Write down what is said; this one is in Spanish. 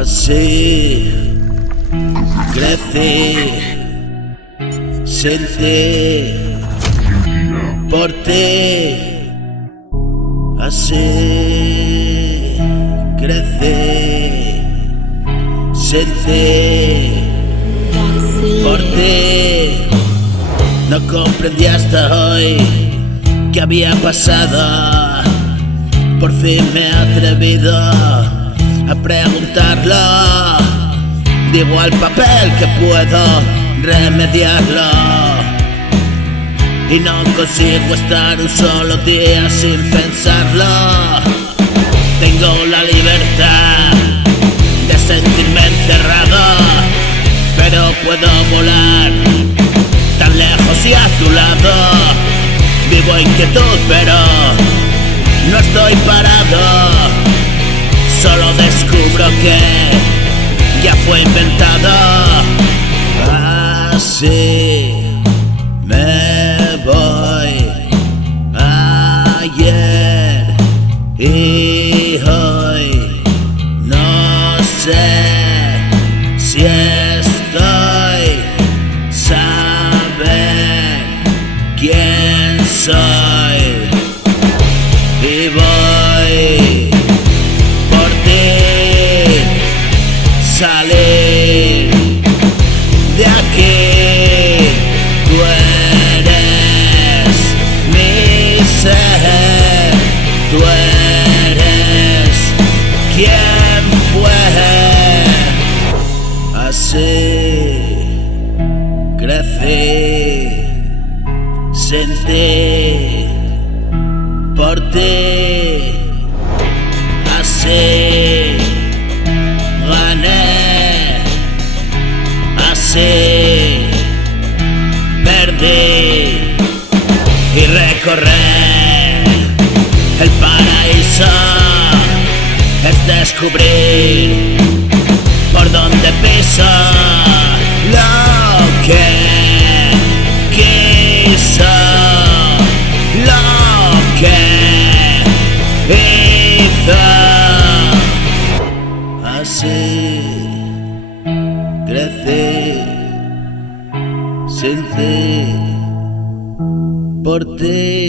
Así crecí, sin ti, por ti. Así crecí, sin ti, por ti. No comprendí hasta hoy qué había pasado. Por fin me he atrevido a preguntarlo. Digo al papel que puedo remediarlo, y no consigo estar un solo día sin pensarlo. Tengo la libertad de sentirme encerrado, pero puedo volar tan lejos y a tu lado. Vivo inquietud, pero no estoy parado. Solo descubro que ya fue inventado. Así me voy, ayer y hoy. No sé si estoy, saber quién soy. Y voy por ti, salir de aquí. Tú eres mi ser, tú eres quien fue. Así crecí, sin ti, por ti. Así gané, así perdí. Y recorrer el paraíso es descubrir por donde piso lo que quiso, lo que hizo. Así crecí, sin ti, por ti.